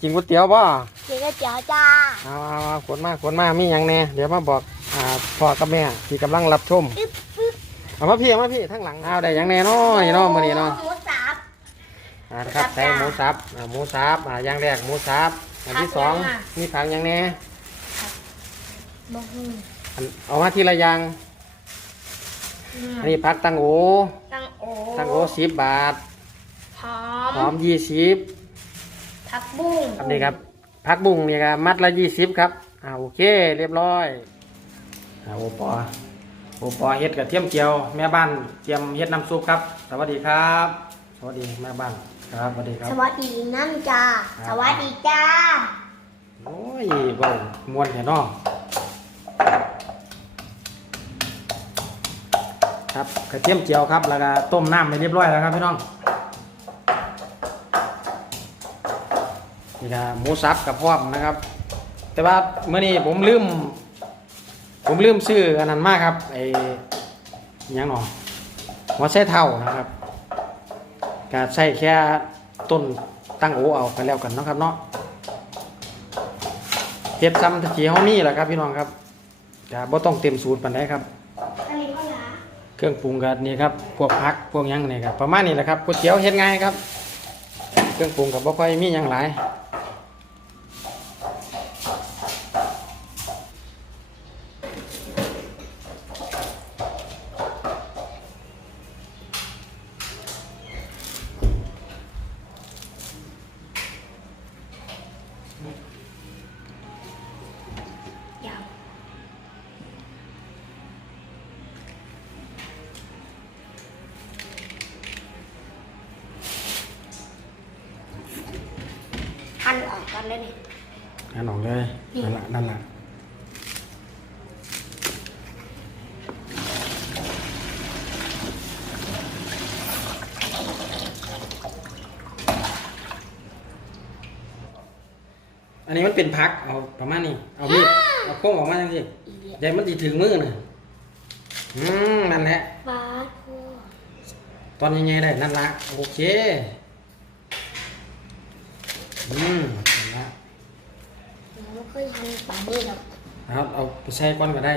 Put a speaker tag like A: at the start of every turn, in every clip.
A: กินก๋วยเตี๋ยวบ่
B: กินก๋วยเตี๋ยวจ้า
A: เอาเอาเอาขนมาขนมามีหยังแน่เดี๋ยวมาบอกอ่าพ่อกับแม่ที่กำลังรับชม
B: ปึ๊บปึ๊บ
A: เอามาพี่เอามาพี่ทั้งหลังเอาได้หยังแน่เนาะนี่เนาะมื้อนี้เนาะ
B: หมูสับ
A: อ่านะครับใส่หมูสับอ่าหมูสับอ่าอย่างแรกหมูสับอันที่สอง
B: ผักยังอะ
A: มีผักหยังแน่
B: บะฮู
A: อันเอามาทีละอย่างอันนี้ผักตังโอ
B: ตังโอ
A: ตังโอสิบบาท
B: หอ
A: หอ
B: ม
A: มยี่สิบ
B: ผักบุ้ง
A: อันนี้ครับผักบุ้งนี่ครับมัดละยี่สิบครับอ่าโอเค เรียบร้อยอ่าโอปอโอปอเฮ็ดกับเทียมเจียว แม่บ้านเตรียมเฮ็ดน้ำซุปครับ สวัสดีครับ สวัสดีแม่บ้านครับสวัสดีครับ
B: สวัสดีน้ำจ้า
A: ครับ
B: สวัสดีจ้า
A: โอ้ยเบามวนแค่นอครับกระเทียมเจียวครับแล้วก็ต้มน้ำไปเรียบร้อยแล้วครับพี่น้อง นี่นะหมูสับกับพร้อมนะครับ แต่ว่าเมื่อนี้ผมลืม ผมลืมซื้ออันนั้นมากครับไอ้อิหยังหนอหัวไส้เท่านะครับก็ใส่แค่ต้นตั้งโอเอาไปแล้วกันเนาะครับเนาะเฮ็ดซ้ำที่เฮามีแหละครับพี่น้องครับก็บ่ต้องเต็มสูตรปานใดครับ
B: อันนี้ข้าวหลา
A: เครื่องปรุงก็นี่ครับ พวกผักพวกหยังนี่ครับประมาณนี้แหละครับก๋วยเตี๋ยวเฮ็ดง่ายครับ เครื่องปรุงก็บ่ค่อยมีหยังหลาย
B: ออกกันเลยนี่
A: อันออกเลยนั่นล่ะนั่นล่ะอันนี้มันเป็นผักเอาประมาณนี้ เอามีดเอาโค้งออกมาจังซี่
B: อีเดีย
A: ใหญ่มันสิถึงมือน่ะอืมนั่นแหละ
B: ฟ้าโค
A: ตอนยังไงได้นั่นละโอเค อืมนั่นละ
B: เรา ไม่เคยหั่นปลามือครอก
A: เอาเอาไปใส่ก้อนก็ได้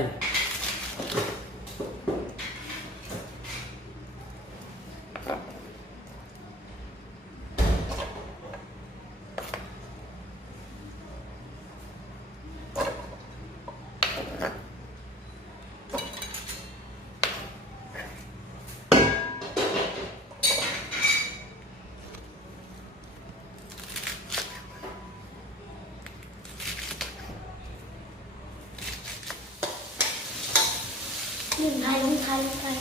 B: ลืมไทยลืมไทยลืมไทย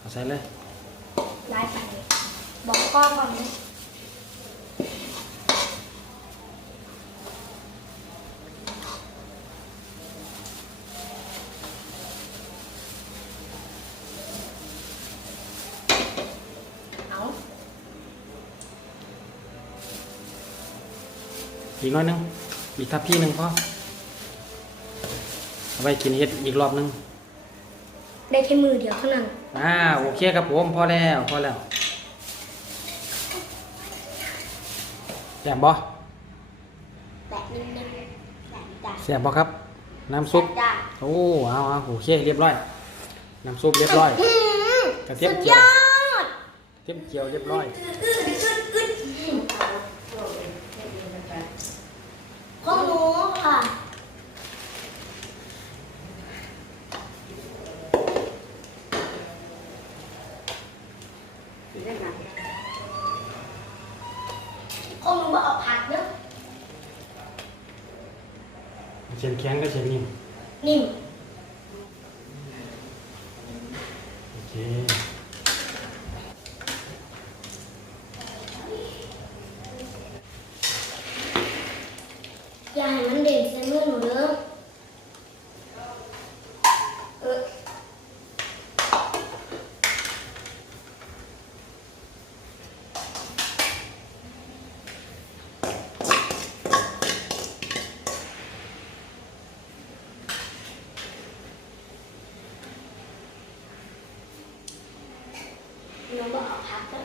A: เอา ใส่เลย
B: ลายไปบอกพ่อก่อนนะเอา
A: อีกหน้อยหนึง อีกทัพพี่หนึ่งพอเอาไปกินเห็ดอีกรอบหนึง
B: ได้แค่มือเดียวเท่านั้น
A: อ่าโอเคครับผมพอแล้วพอแล้วแซ่บบ่
B: แบบนิ่มๆแบบจ้า
A: แซ่บบ่ครับ น้ำซุป
B: จ้า
A: โอ้เอาเอาโอเคเรียบร้อย น้ำซุปเรียบร้อย
B: อืม
A: กระเทียม
B: สุด
A: เจี
B: ย
A: ยว
B: อด
A: เทียมเจียวเรียบร้อย
B: ของหนูค่ะ องหนูมาเอาผักเนอะ
A: เสียนแข็งก็เสียนนิ่ม
B: นิ่ม 能够好好的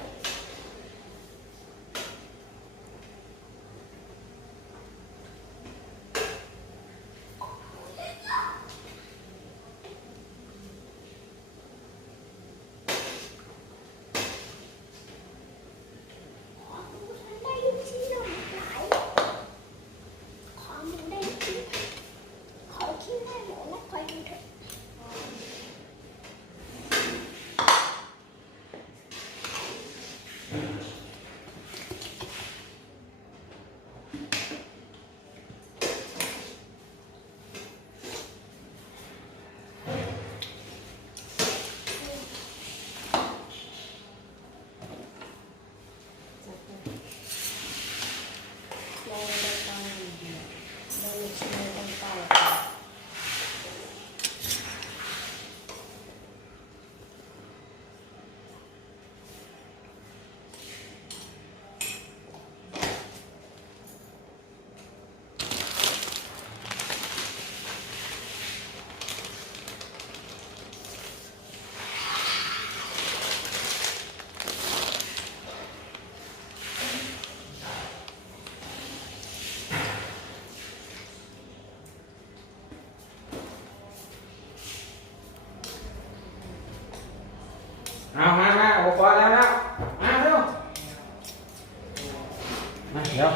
B: มาเดี๋ยว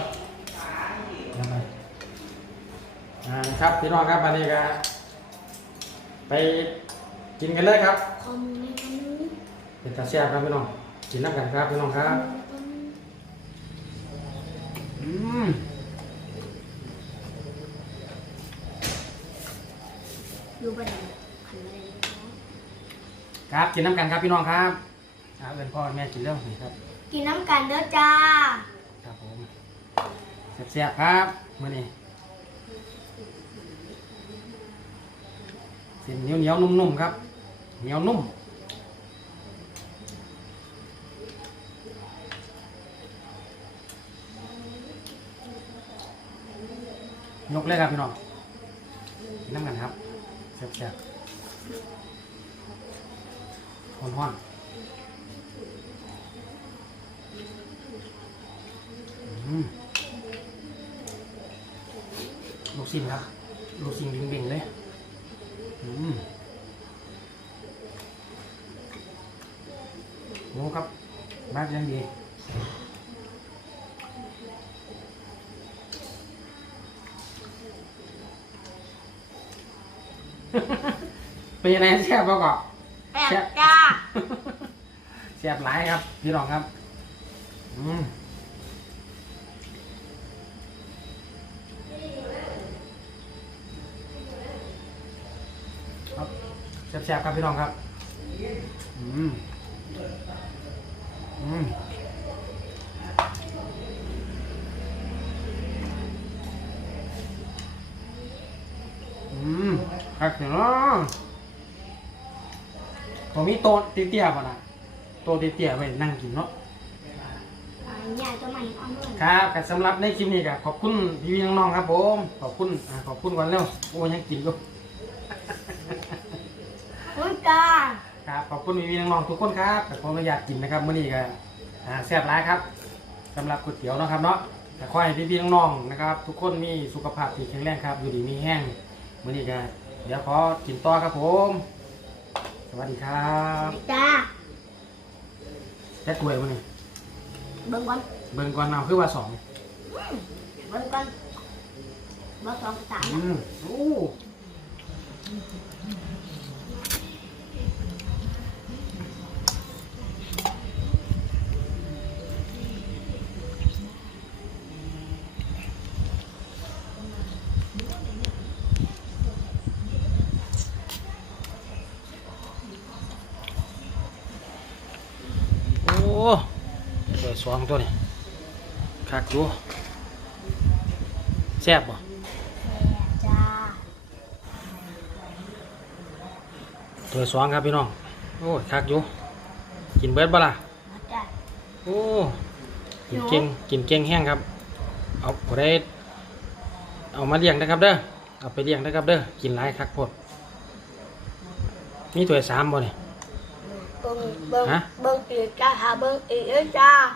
B: เดี๋
A: ยวไปอ่าครับพี่น้องครับวันนี้ก็ไปกินกันเลยครับ
B: ขอมือในขอมือ
A: เป็นตาแซ่บครับพี่น้องกินน้ำกันครับพี่น้องครับอืม
B: ดูประเด็นขันไรนะครับ
A: กินน้ำกันครับพี่น้องครับเอาเอินพ่อแม่กินเร็วนี่ครับ
B: กินน้ำกันเด้อจ้า
A: แซ่บๆครับมื่อนี้เส้นเหนียวๆนุ่มๆครับเหนียวนุ่มยกเลยครับพี่น้องนน้ำกันครับแซ่บๆห้อนๆอืมลูก ชิ้นครับลูกชิ้นเบ่งๆเลยอืมโอ้ครับมากยังดีเป็นยังไงแซ่บบ่ก่อน
B: แอบจ้า
A: แซ่บหลายครับ พี่รองครับ อืม แซ่บๆครับพี่น้องครับ อืม อืมอืมครับเนาะผมมีโต๊ะเตี้ยๆป่ะนะโต๊ะเตี้ยๆไว้นั่งกินเนาะ
B: อ่าใหญ่ตัวใหม่เอาด้วย
A: ครับก็สำหรับในคลิปนี้ก็ขอบคุณพี่ๆน้องๆครับผม ขอบคุณอ่าขอบคุณก่อนเร็วโอ้ยังกินอยู่
B: คุณ จ้า
A: ครับขอบคุณพี่ๆน้องๆทุกคนครับแต่ผมก็อยากกินนะครับมื้อนี้ก็อ่าแซ่บร้ายครับสำหรับก๋วยเตี๋ยวเนาะครับเนาะแต่ขอให้พี่ๆน้องๆนะครับ ทุกคนมีสุขภาพที่แข็งแรงครับ อยู่ดีมีแห้งมื้อนี้ก็เดี๋ยวขอกินต่อครับผม สวัสดีครับ
B: จ้า
A: แจ็คกล้วยมื้อนี้
B: เบิ่งก่อน
A: เบิ่งก่อนเอาคือว่าสอง
B: เบิ่งก่อนเบิ่งสองสาม
A: อืมโอ้ โอ้เปิดสองตัวนี่คักดูแซ่บบ่
B: จ้า
A: ตัวสองครับพี่น้อง โอ้ยคักอยู่กินเบิร์ดบ่ล่ะ
B: มาจ้า
A: โอ้กินเก่งกินเก่งแห้งครับ เอาบ่ได้เอามาเลี้ยงนะครับเด้อเอาไปเลี้ยงนะครับเด้อกินหลายคักโพดมีตัวสามบ่เนี่ย
B: Bưng bưng bưng bưng cha bưng bưng bưng bưng cha